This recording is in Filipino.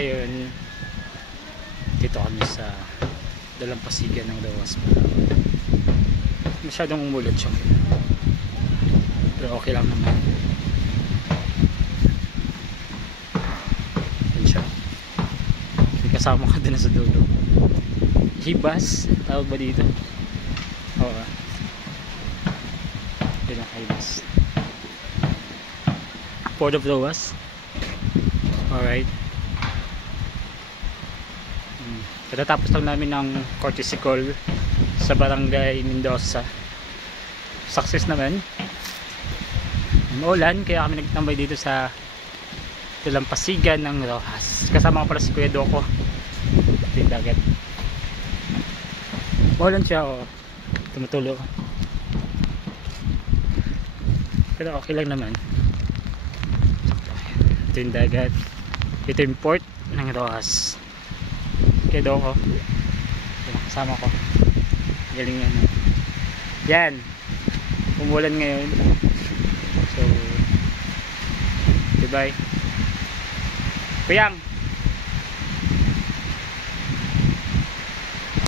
Ngayon dito kami sa dalampasigan ng Rojas. Masyadong umulan siya, pero okay lang naman. Yan siya. May kasama ka din sa dulo. Hibas, tawag ba dito? Oo. Yun ang hibas. Port of Rojas. Alright. Katatapos lang namin ng courtesy call sa Barangay Mendoza. Success naman. Maulan, kaya kami nagtambay dito sa dalampasigan ng Rojas. Kasama ko pala si Kuya Doko. Ito dagat. Maulan siya, oh. Tumutulo. Pero okay lang naman. Ito yung dagat. Ito yung port ng Rojas. Kaya Doko. Kasama ko. Galing yan. Yan. Umulan ngayon. So, goodbye. Kuyang.